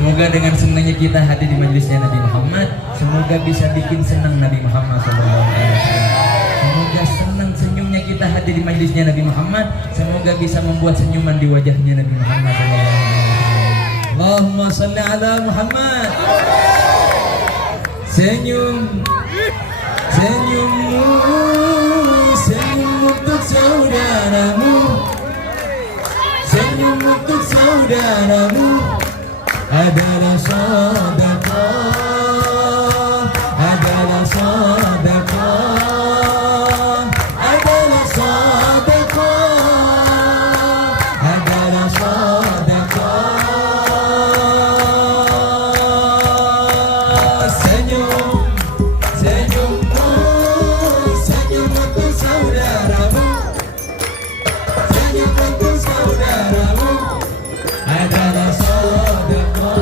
Semoga dengan senangnya kita hadir di majelisnya Nabi Muhammad, semoga bisa bikin senang Nabi Muhammad SAW. Semoga senang senyumnya kita hadir di majelisnya Nabi Muhammad, semoga bisa membuat senyuman di wajahnya Nabi Muhammad SAW. Allahumma salli ala Muhammad. Senyum, senyummu, senyum untuk saudaramu, senyum untuk saudaramu adalah sedekah, adalah sedekah, adalah sedekah, adalah sedekah. Senyum, senyummu, senyum untuk saudaramu, senyum untuk saudaramu adalah saudaramu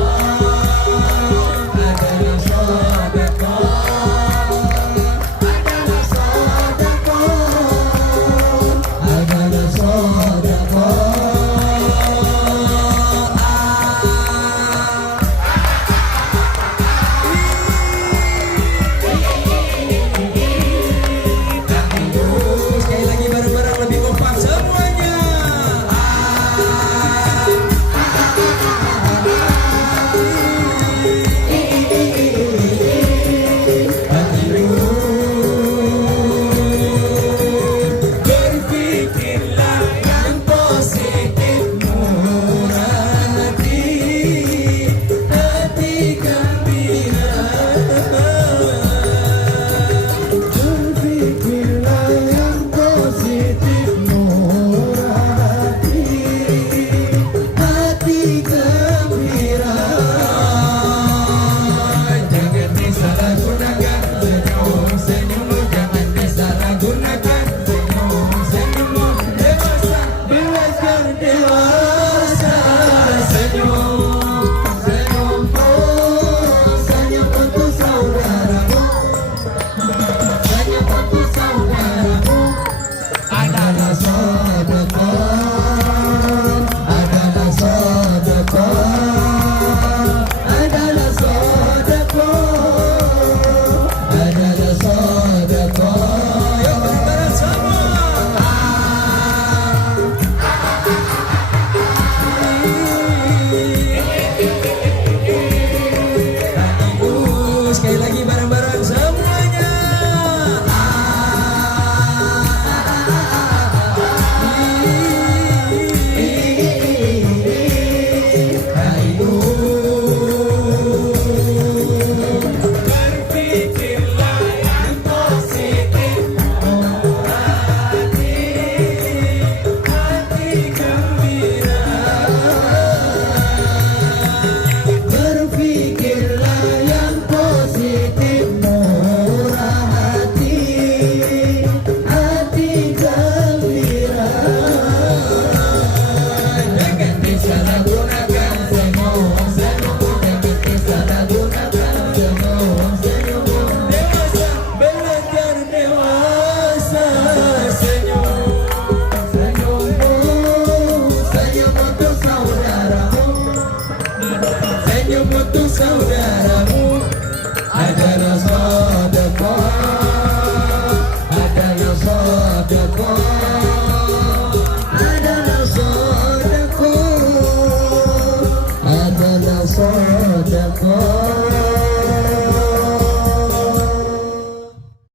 adalah sedekah, adalah sedekah, adalah sedekah, adalah sedekah.